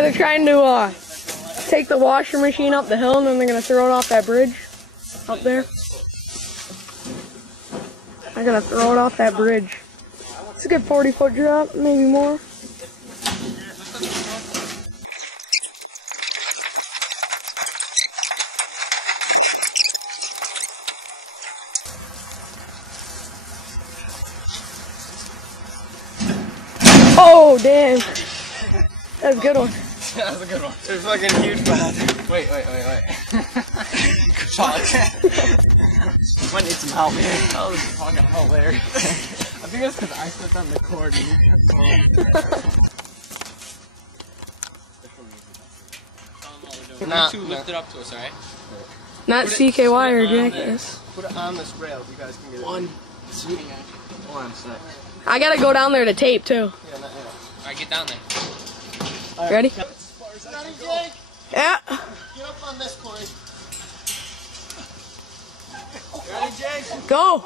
They're trying to take the washer machine up the hill, and then they're going to throw it off that bridge up there. I'm going to throw it off that bridge. It's a good 40-foot drop, maybe more. Oh, damn. That was a good one. That was a good one. There's fucking huge bad. Wait. Might need some help here. That was fucking hilarious. I think it's because I stepped on the cord and you kept going. You two lift it up to us, alright? Not CKY or Jackass. Put it on this rail. You guys can get it. One, six. I gotta go down there to tape too. Alright, get down there. Right. Ready? Ready, Jake? Yeah. Get up on this cord. Ready, Jake? Go.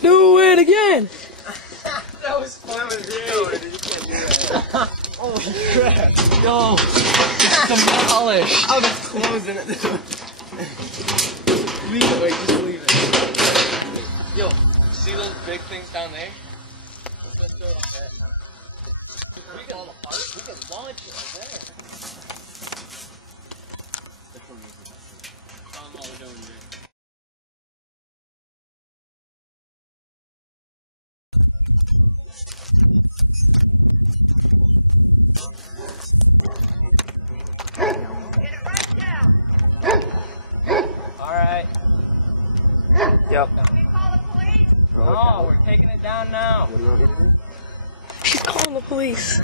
Do it again. That was fun with you. You can't do that. Holy crap. Yo, it's demolished. I was closing it. Leave it. Wait, just leave it. Yo, see those big things down there? We can launch it there. Tell them what we're doing, Jake. Alright. Yep. No, we're taking it down now. She's calling the police.